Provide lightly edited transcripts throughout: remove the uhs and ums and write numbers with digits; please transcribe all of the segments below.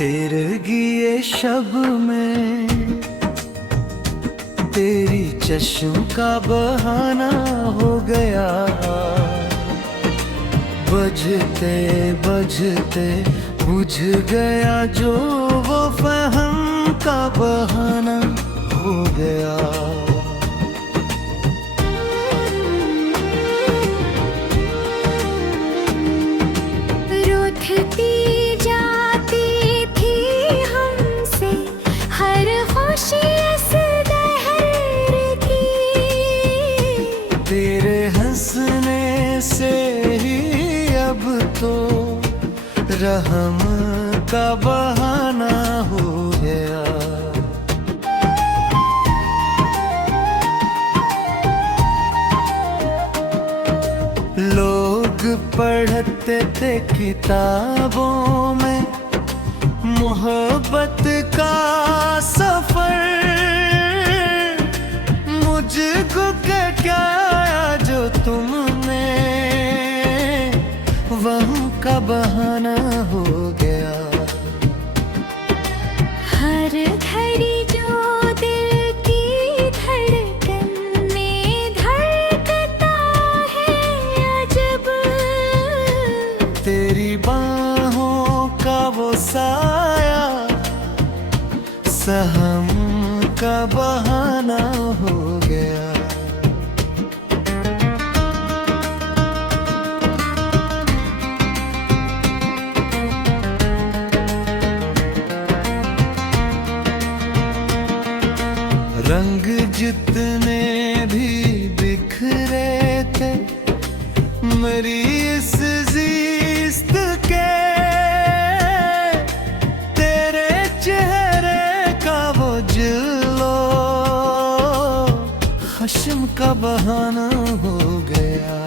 तेरगी ये शब में तेरी चश्म का बहाना हो गया। बजते बजते बुझ गया जो वो फहम का बहाना हो गया। रूठती जाती थी हमसे हर खुशी इस दहर की। तेरे हंसने से ही अब तो रहम का बहाना हो गया। लोग पढ़ते थे किताबों में मोहब्बत का सफर। मुझको क्या आया जो तुमने वहाँ का बहाना हो गया। हर घड़ी जो दिल की धड़कन में धड़कता है अजब। तेरी बाहों का वो साया सहम का बहाना हो गया। रंग जितने भी बिखरे थे मेरी इस ज़िस्त के, तेरे चेहरे का वो जिलो खश्म का बहाना हो गया।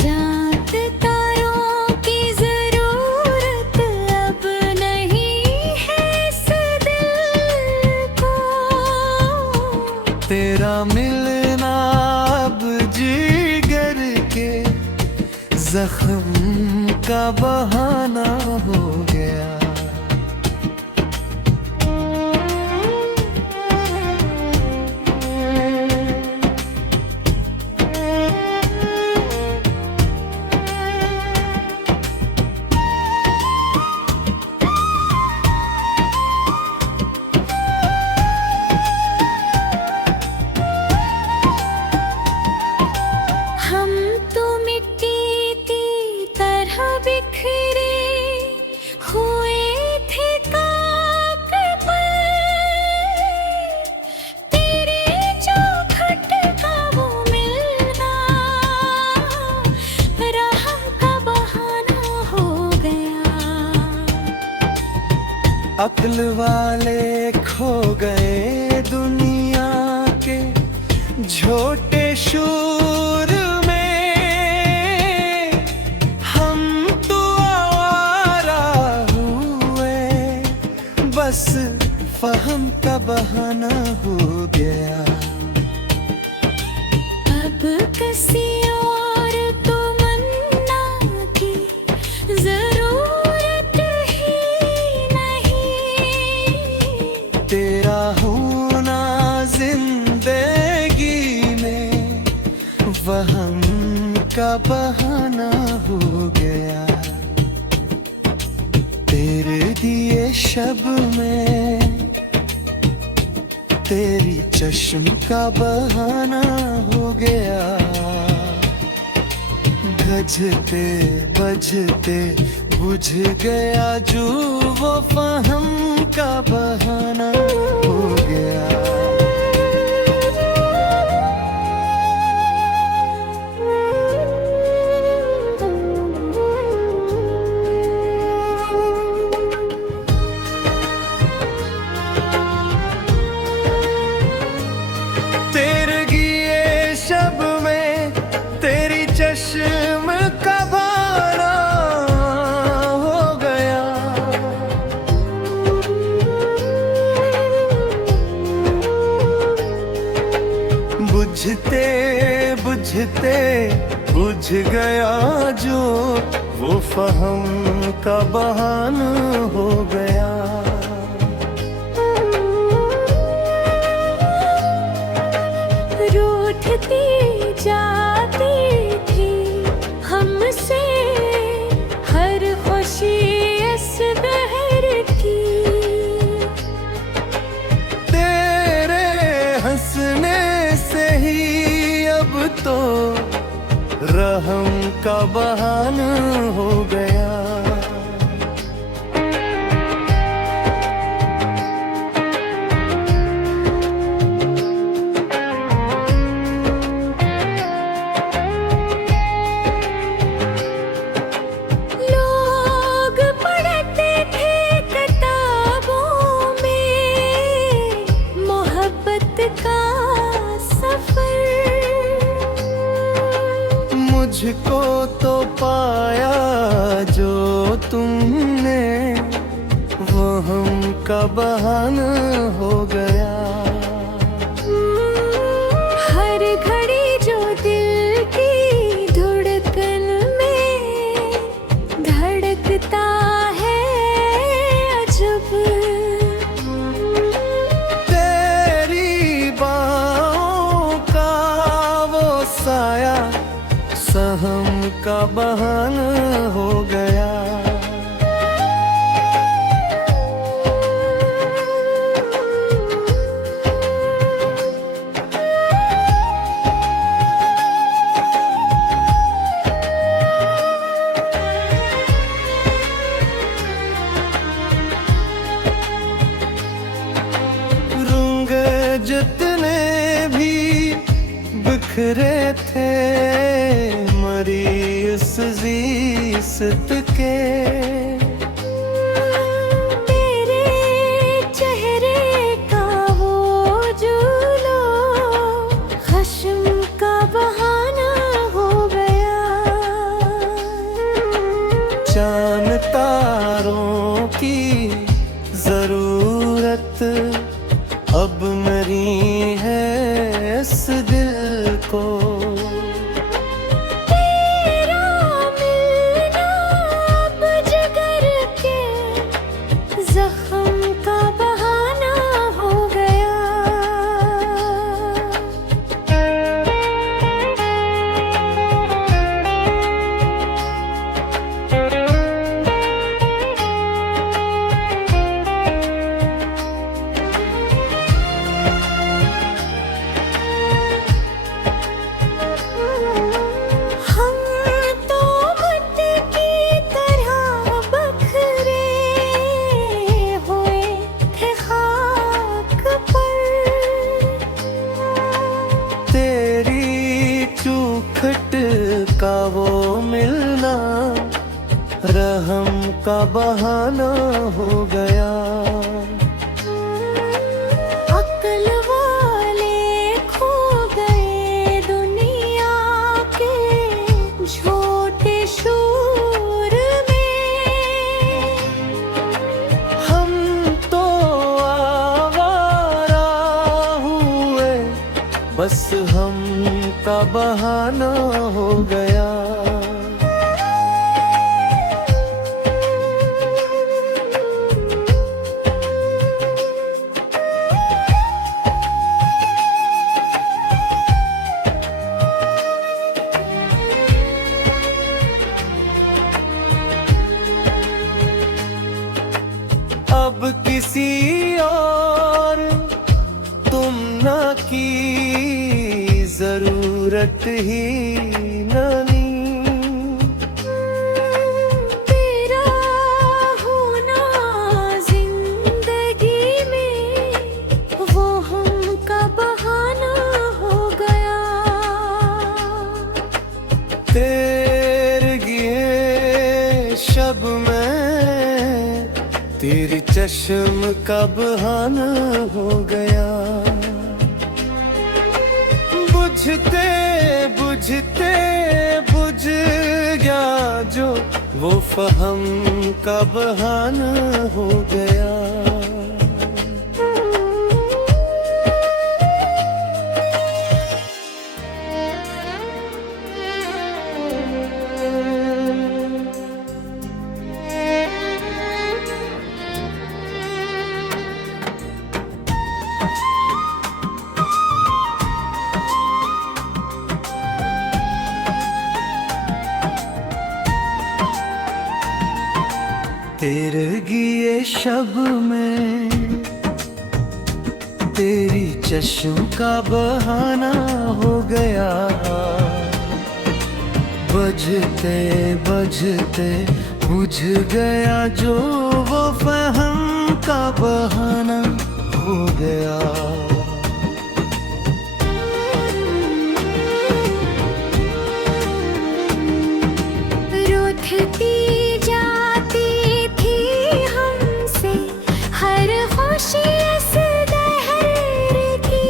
जात तारों की जरूरत अब नहीं है इस दिल को। तेरा मिलना अब जिगर के जख्म का बहाना हो गया। हम तो मिट्टी की तरह बिखरे हुए थे ताक पर। तेरे जो खटका वो मिलना राह का बहाना हो गया। अक्ल वाले खो गए दुनिया के झोटे शूर में। हम तो आवारा हुए बस फहम का बहाना हो गया। अब किसी और तो मन्ना की जरूरत ही नहीं। तेरा होना जिंदगी में वहम का बहाना हो गया। तेरे दिए शब में तेरी चश्म का बहाना हो गया। गजते बजते बुझ गया जो वो फहम का बहाना हो गया। तेरगी ये शब में तेरी चश्म का बहाना हो गया। बुझते बुझते बुझ गया जो वो फहम का बहाना हो गया। रूठती जाती थी हमसे हर खुशी इस दहर की। तेरे हंसने से ही अब तो रहम का बहाना हो गया। लोग पढ़ते थे किताबों में मोहब्बत का सफर। मुझको तो पाया जो तुमने वो हम का बहाना हो गया। हर घड़ी जो दिल की धड़कन में धड़कता है अजब। तेरी बाहों का वो साया सहम का बहाना हो गया। रंग जितने भी बिखरे थे मरी इस ज़ीस्त के। तेरे चेहरे का वो जुलो खश्म का बहाना हो गया। चांद तारों की जरूरत अब मेरी है इस दिल को। तेरा मिलना अब जिगर के जख्म का बहाना हो गया। हम तो मिट्टी की तरह बखरे हुए थे खाक पर। तेरी चूखट का वो मिलना रहम का बहाना हो गया। अक्ल वाले खो गए दुनिया के झूठे शोर में। हम तो आवारा हुए बस हम का बहाना हो गया। अब किसी और तुम ना की जरूरत ही नानी। तेरा होना जिंदगी में वो हम का बहाना हो गया। तेरे गिए शब में तेरे चश्म का बहाना हो गया। बुझते बुझते बुझ गया जो वो फहम का बहाना हो गया। तेरगी ये शब में तेरी चश्म का बहाना हो गया। बजते बजते बुझ गया जो वो फहम का बहाना हो गया। रूठती जाती थी हमसे हर खुशी इस दहर की।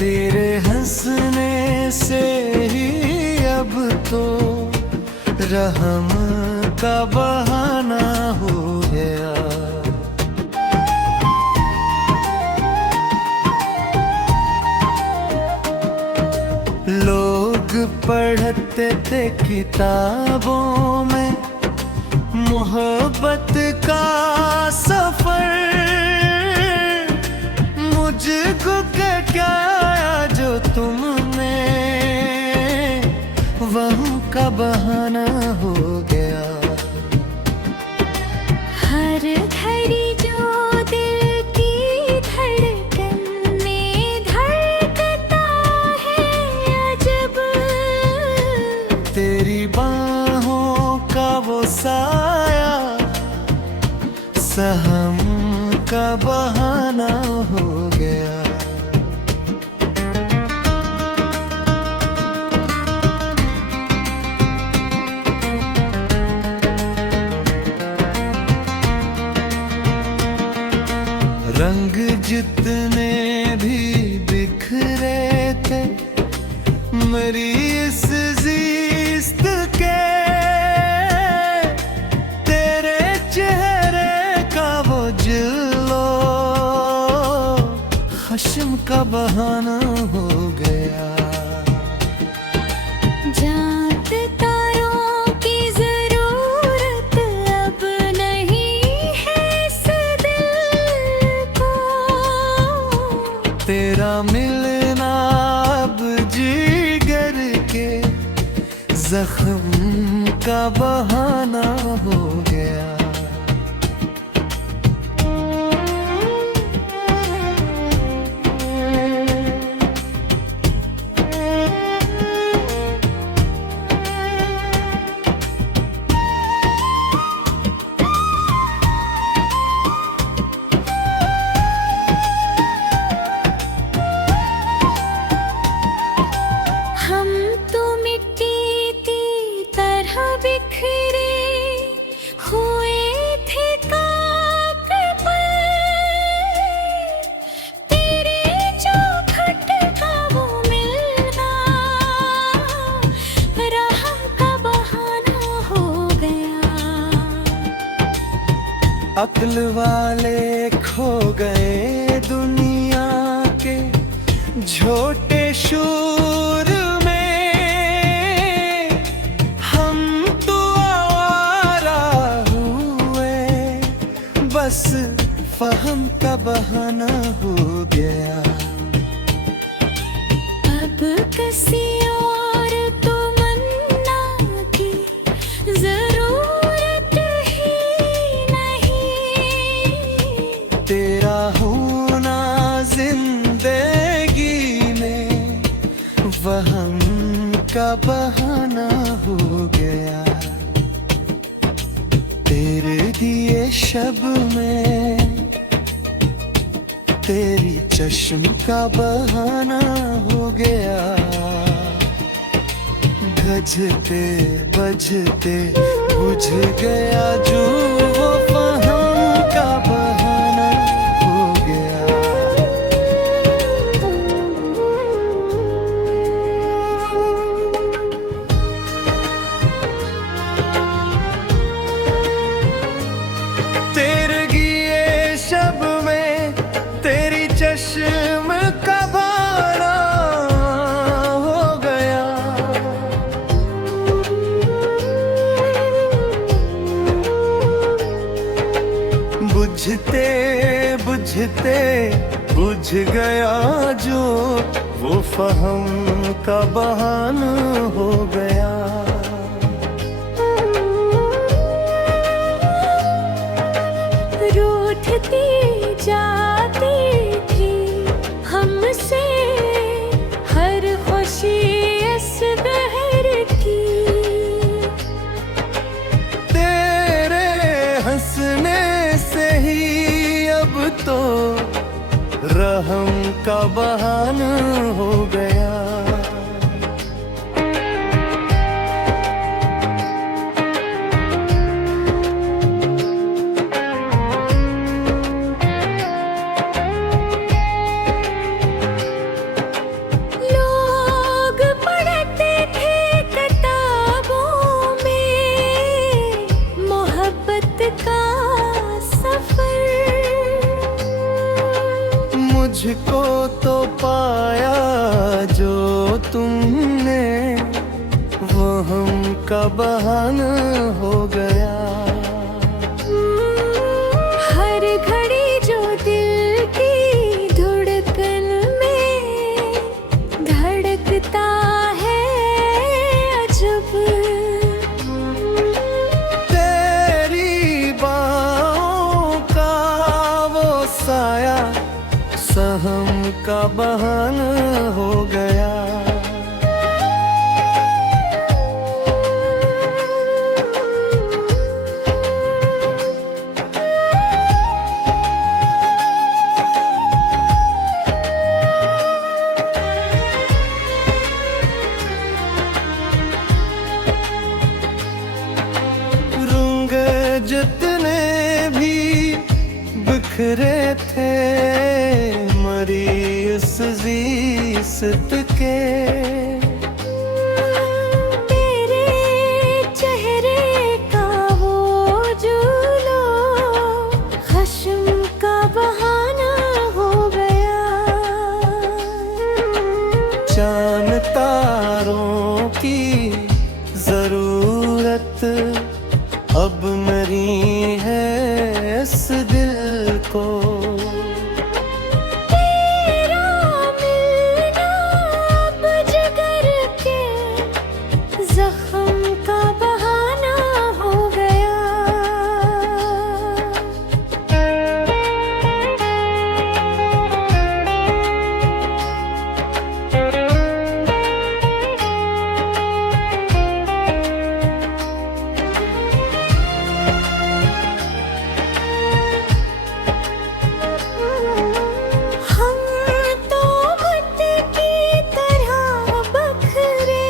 तेरे हंसने से ही अब तो रहम का बहाना हो गया। लोग पढ़ते थे किताबों में मोहब्बत का सफर, मुझको क्या जो तुमने वहाँ का बहाना हो गया। हर घड़ी जो दिल की धड़कन में धड़कता है अजब, तेरी बाहों का वो साया सहम का बहाना हो गया। रंग जितने भी बिखरे थे मेरी इस ज़िस्त के, तेरे चेहरे का वो जिलो खश्म का बहाना हो गया। जात तारों की जरूरत अब नहीं है इस दिल को। तेरा मिलना अब जिगर के जख्म का बहाना हो गया। हम तो मिट्टी की तरह बिखरे हुए थे काक पर, तेरे जो खटका वो मिलना रहम का बहाना हो गया। अक्ल वाले खो गए दुनिया के झोटे शूर में, हम तो आवारा हुए बस फहम का बहाना हो गया। अब किसी और तो मन्ना की जरूरत ही नहीं। तेरा होना जिंदगी में वहम का बहाना हो गया। तेरे दिए शब में तेरी चश्म का बहाना हो गया। गजते बजते बुझ गया जो वो फहम का बहाना हो गया। तेरगी ये शब में तेरी चश्म का बहाना हो गया। बुझते बुझते बुझ गया जो वो फहम का बहाना हो गया। का बहाना हो गया। लोग पढ़ते थे किताबों में मोहब्बत का सफर, मुझको तो पाया जो तुमने, वो हम का बहाना हो गया। हर घड़ी जो दिल की धड़कन में धड़कता है अजब, तेरी बाहों का वो साया सहम का बहाना हो गया। रंग जितने भी बिखरे थे मरी इस ज़ीस्त के, तेरे चेहरे का वो जुलो खश्म का बहाना हो गया। चांद तारों की जरूरत अब मेरी है इस दिल को, तेरा मिलना अब जिगर के जख्म का बहाना हो गया। हम तो मिट्टी की तरह बखरे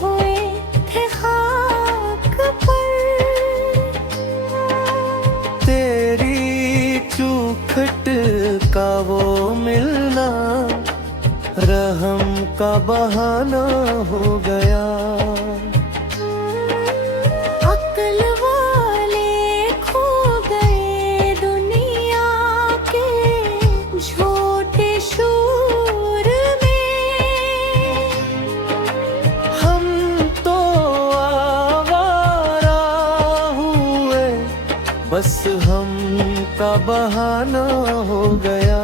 हुए थे खाक पर, तेरी चूखट का वो मिलना रहम का बहाना हो गया। अक्ल वाले खो गए दुनिया के झूठे शोर में, हम तो आवारा हुए बस हम का बहाना हो गया।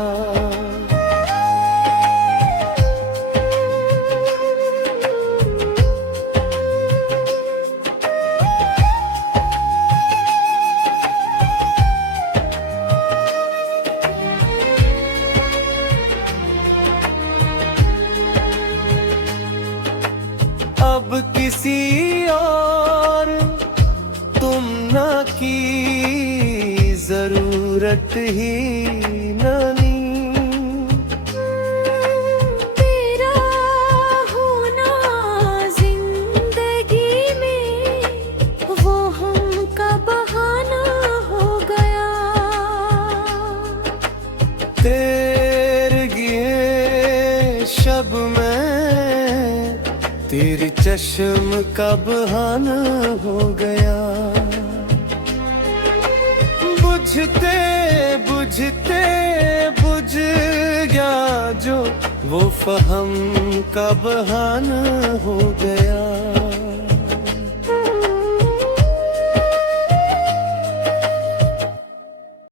अब किसी और तुम ना की जरूरत ही नानी, तेरा होना जिंदगी में वो हम का बहाना हो गया। तेरे गिए शब में तेरे चश्म का बहाना हो गया। बुझते बुझते बुझ गया जो वो फहम का बहाना हो गया।